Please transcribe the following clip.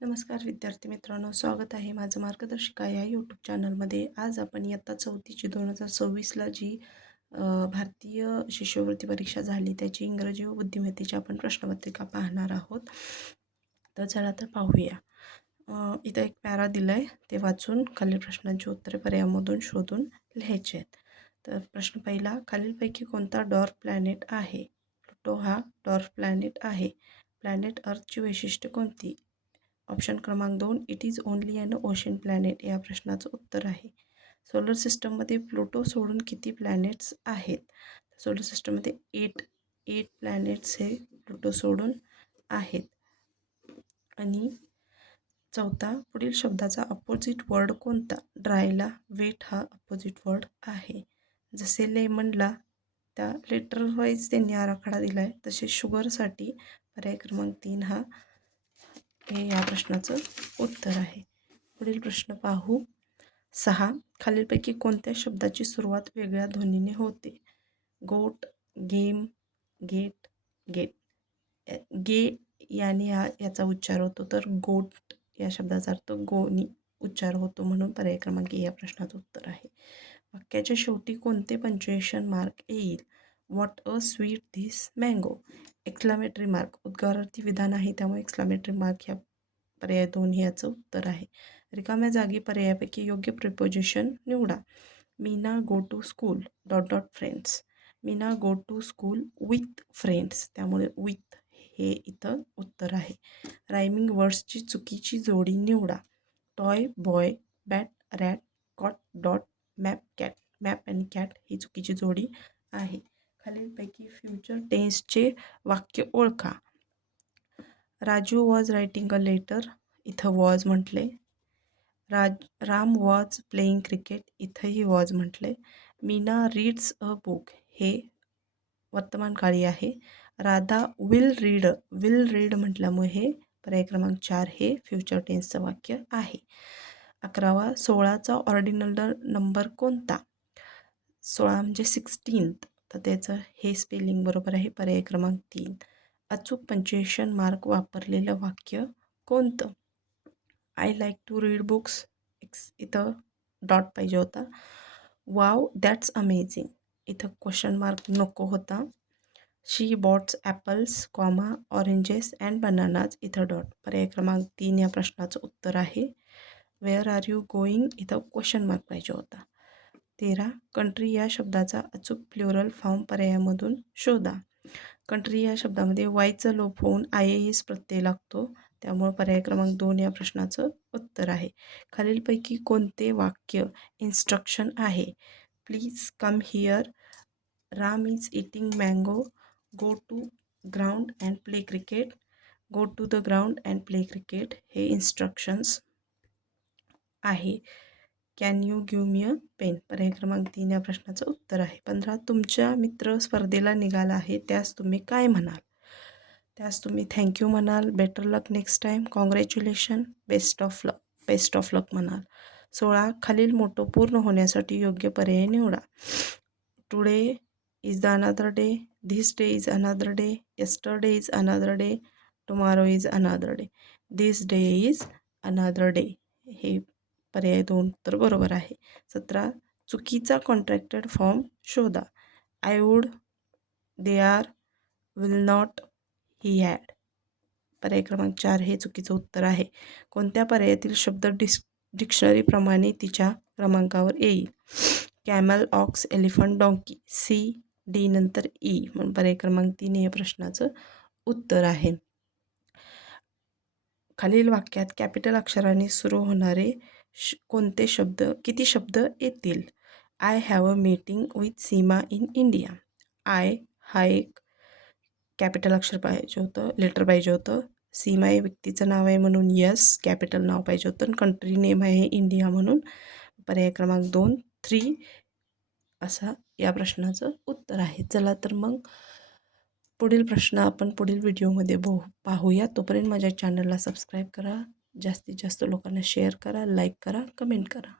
नमस्कार विद्यार्थी मित्रांनो, स्वागत आहे माझं मार्गदर्शिका या यूट्यूब चॅनलमध्ये. आज आपण इयत्ता 4थीची 2026ला जी भारतीय शिष्यवृत्ती परीक्षा झाली त्याची इंग्रजी व बुद्धिमत्तेची आपण प्रश्नपत्रिका पाहणार आहोत. तर चला तर पाहूया. इथं एक पॅरा दिलं आहे, ते वाचून खालील प्रश्नांची उत्तरे पर्यायामधून शोधून लिहायचे आहेत. तर प्रश्न पहिला, खालीलपैकी कोणता डॉर्फ प्लॅनेट आहे? प्लुटो हा डॉर्फ प्लॅनेट आहे. प्लॅनेट अर्थची वैशिष्ट्ये कोणती? ऑप्शन क्रमांक 2, it is only an ocean planet या प्रश्नाचं उत्तर आहे. सोलर सिस्टममध्ये प्लुटो सोडून किती प्लॅनेट्स आहेत? सोलर सिस्टममध्ये 8 प्लॅनेट्स हे प्लुटो सोडून आहेत. आणि चौथा, पुढील शब्दाचा अपोजिट वर्ड कोणता? ड्रायला वेट हा अपोजिट वर्ड आहे. जसे लेमनला त्या लेटर वाईज त्यांनी आराखडा दिला आहे, तसे शुगरसाठी पर्याय क्रमांक 3 हा हे या प्रश्नाचं उत्तर आहे. पुढील प्रश्न पाहू. 6, खालीलपैकी कोणत्या शब्दाची सुरुवात वेगळ्या ध्वनीने होते? गोट, गेम, गेट, गेट. गे याने याचा उच्चार होतो, तर गोट या शब्दाचा अर्थ गोनी उच्चार होतो, म्हणून पर्याय क्रमांक या प्रश्नाचं उत्तर आहे. वाक्याच्या शेवटी कोणते पंक्च्युएशन मार्क येईल? What a sweet this mango. Exclamatory mark उद्गारार्थी विधान आहे, त्यामुळे एक्सक्लामेटरी मार्क ह्या पर्याय 2 याचं उत्तर आहे. रिकाम्या जागी पर्यायापैकी योग्य प्रिपोजिशन निवडा. Meena go to school dot dot friends. Meena go to school with friends, त्यामुळे विथ हे इथं उत्तर आहे. रायमिंग वर्ड्सची चुकीची जोडी निवडा. Toy, boy, bat, rat, cot, dot, map, cat. Map आणि कॅट ही चुकीची जोडी आहे. खालीलपैकी फ्युचर टेन्सचे वाक्य ओळखा. Raju was writing a letter, इथं वॉज म्हटले. राम वॉज प्लेइंग क्रिकेट, इथंही वॉज म्हटले. मीना रीड्स अ बुक, हे वर्तमानकाळी आहे. राधा विल रीड म्हटल्यामुळे हे पर्याय क्रमांक 4 हे फ्युचर टेन्सचं वाक्य आहे. 11, 16चा ऑर्डिनल नंबर कोणता? 16 म्हणजे 16th, तर त्याचं हे स्पेलिंग बरोबर आहे, पर्याय क्रमांक 3. अचूक पंक्च्युएशन मार्क वापरलेलं वाक्य कोणतं? I like to read books, इथं डॉट पाहिजे होता. वाव दॅट्स अमेझिंग, इथं क्वेश्चन मार्क नको होता. She bought apples, comma, oranges and bananas, इथं डॉट. पर्याय क्रमांक 3 या प्रश्नाचं उत्तर आहे. वेअर आर यू गोईंग, इथं क्वेश्चन मार्क पाहिजे होता. 13, कंट्री या शब्दाचा अचूक प्लुरल फॉर्म पर्यायामधून शोधा. कंट्री या शब्दामध्ये वायचा लोप होऊन IAS प्रत्यय लागतो, त्यामुळे पर्याय क्रमांक 2 या प्रश्नाचं उत्तर आहे. खालीलपैकी कोणते वाक्य इन्स्ट्रक्शन आहे? Please come here, Ram is eating mango, go to ground and play cricket, go to the ground and play cricket हे इन्स्ट्रक्शन्स आहे. Can you give me a pen, पर्याय क्रमांक 3 या प्रश्नाचं उत्तर आहे. 15, तुमच्या मित्र स्पर्धेला निघाला आहे, त्यास तुम्ही काय म्हणाल? त्यास तुम्ही थँक्यू म्हणाल, better luck next time, congratulation, best of luck म्हणाल. 16, खालील मोटो पूर्ण होण्यासाठी योग्य पर्याय निवडा. Today is the another day, this day is another day, yesterday is another day, tomorrow is another day, this day is another day हे पर्याय 2 तर बरोबर आहे. 17, चुकीचा कॉन्ट्रॅक्टेड फॉर्म शोधा. I would, they are, will not, he had. पर्याय क्रमांक 4 हे चुकीचं उत्तर आहे. कोणत्या पर्यायातील शब्द डिक्शनरीप्रमाणे तिच्या क्रमांकावर येईल? Camel, ox, elephant, donkey. C, D नंतर ई, म्हणून पर्याय क्रमांक 3 हे प्रश्नाचं उत्तर आहे. खालील वाक्यात कॅपिटल अक्षराने सुरू होणारे कोणते शब्द किती शब्द येतील? I have a meeting with Seema in India. I हा एक कॅपिटल अक्षर पाहिजे होतं, लेटर पाहिजे होतं. सीमा हे व्यक्तीचं नाव आहे म्हणून यस कॅपिटल नाव पाहिजे होतं. आणि कंट्री नेम आहे इंडिया म्हणून पर्याय क्रमांक 2, 3 असा या प्रश्नाचं उत्तर आहे. चला तर मग पुढील प्रश्न आपण पुढील व्हिडिओमध्ये पाहूया. तोपर्यंत माझ्या चॅनलला सबस्क्राईब करा, जास्तीत जास्त लोकांना शेअर करा, लाईक करा, कमेंट करा.